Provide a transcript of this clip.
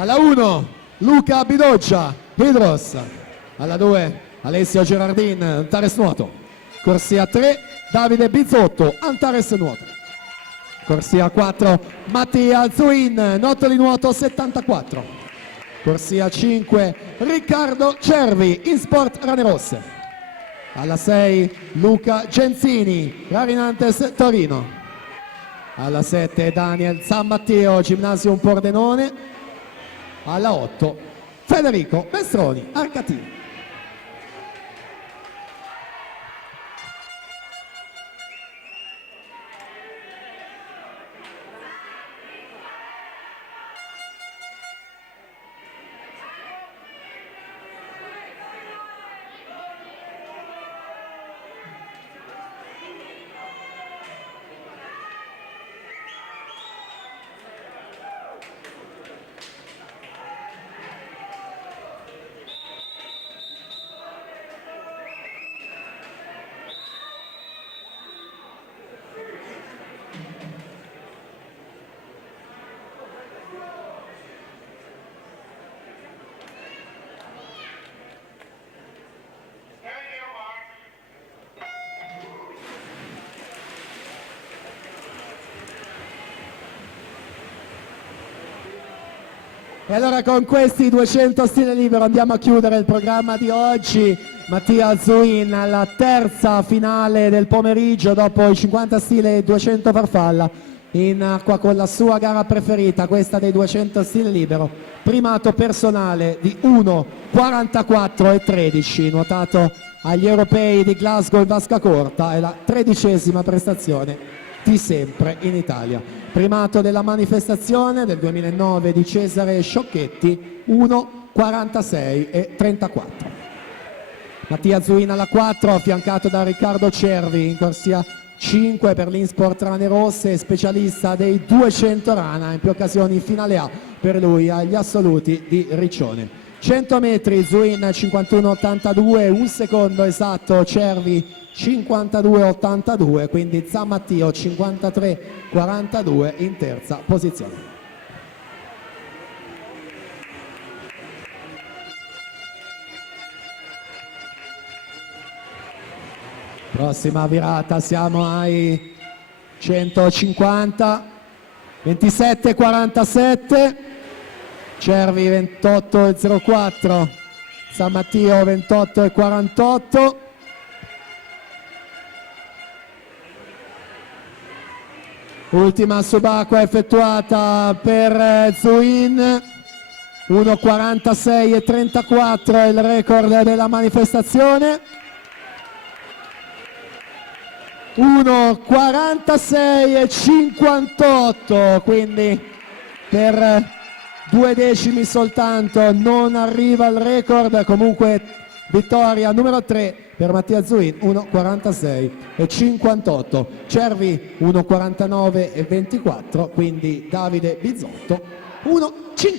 Alla 1 Luca Bidoccia, Hydros. Alla 2 Alessio Gerardin, Antares Nuoto. Corsia 3 Davide Bizzotto, Antares Nuoto. Corsia 4 Mattia Zuin, Nottoli Nuoto 74. Corsia 5 Riccardo Cervi, InSport Rane Rosse. Alla 6 Luca Genzini, Rarinantes Torino. Alla 7 Daniel San Matteo, Gymnasium Pordenone. Alla 8 Federico Mestroni, Arcatino. E allora con questi 200 stile libero andiamo a chiudere il programma di oggi. Mattia Zuin alla terza finale del pomeriggio dopo i 50 stile e 200 farfalla in acqua con la sua gara preferita, questa dei 200 stile libero. Primato personale di 1,44 e 13 nuotato agli europei di Glasgow e Vascacorta, è la 13ª prestazione di sempre in Italia. Primato della manifestazione del 2009 di Cesare Sciocchetti, 1,46 e 34. Mattia Zuin alla 4, affiancato da Riccardo Cervi in corsia 5 per l'InSport Rane Rosse, specialista dei 200 rana, in più occasioni in finale A per lui agli assoluti di Riccione. 100 metri Zuin 51,82, un secondo esatto Cervi 52,82, quindi San Matteo 53,42 in terza posizione. Prossima virata, siamo ai 150, 27,47, Cervi 28,04, San Matteo 28,48. Ultima subacquea effettuata per Zuin, 1,46 e 34 è il record della manifestazione. 1,46 e 58, quindi per 2 decimi soltanto non arriva il record. Comunque vittoria numero 3 per Mattia Zuin, 1,46 e 58. Cervi 1,49 e 24, quindi Davide Bizzotto 1,50.